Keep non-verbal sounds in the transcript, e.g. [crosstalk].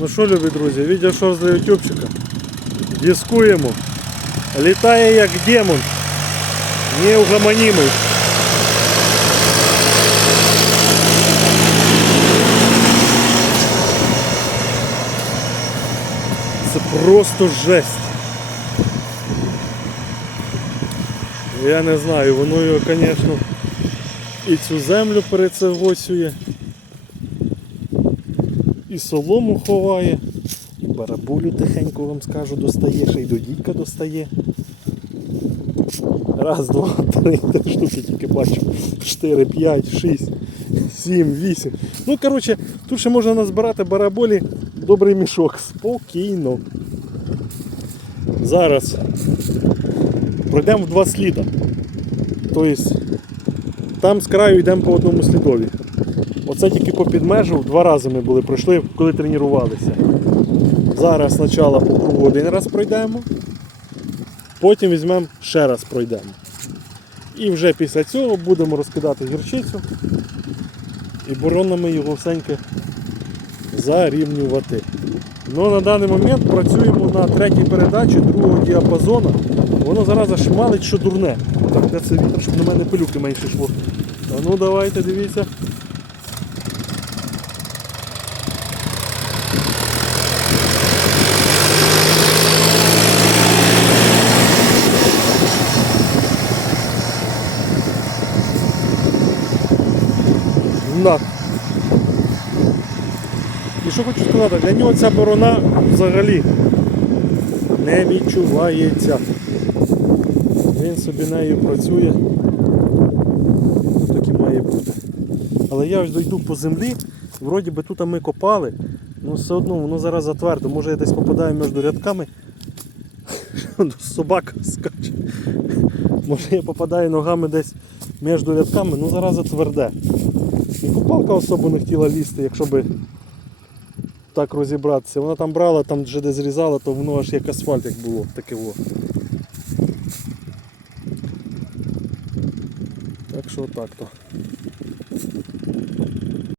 Ну що, любі друзі, відео шорт для ютубчика. Дискуємо. Літає як демон. Неугомонимий. Це просто жесть. Я не знаю, воно його, звісно, і цю землю перецегосює, і солому ховає, і барабулю тихенько вам скажу, достає, ще й до дідька достає. Раз, два, три, три [laughs] штуки тільки бачу. Чотири, п'ять, шість, сім, вісім. Ну, коротше, тут ще можна назбирати бараболі добрий мішок. Спокійно. Зараз пройдемо в два сліда. Тобто там з краю йдемо по одному слідові. Оце тільки по підмежу два рази ми були пройшли, коли тренувалися. Зараз спочатку по кругу один раз пройдемо, потім візьмемо ще раз пройдемо. І вже після цього будемо розкидати гірчицю і боронами його всеньке зарівнювати. Ну, на даний момент працюємо на третій передачі другого діапазону. Воно зараз шмалить, що дурне. Так, де це вітер, щоб на мене пилюки менше йшло. А ну давайте, дивіться. На. І що хочу сказати, для нього ця борона взагалі не відчувається. Він собі нею працює. Так і має бути. Але я ось дойду по землі, вроді би тут ми копали, але все одно воно зараз затвердо. Може я десь попадаю між рядками. [laughs] Собака скаче. Може я попадаю ногами десь між рядками, ну зараз тверде. І копалка особо не хотіла лізти, якщо би так розібратися. Вона там брала, там вже де зрізала, то воно аж як асфальт як було, таке во. Так що так то.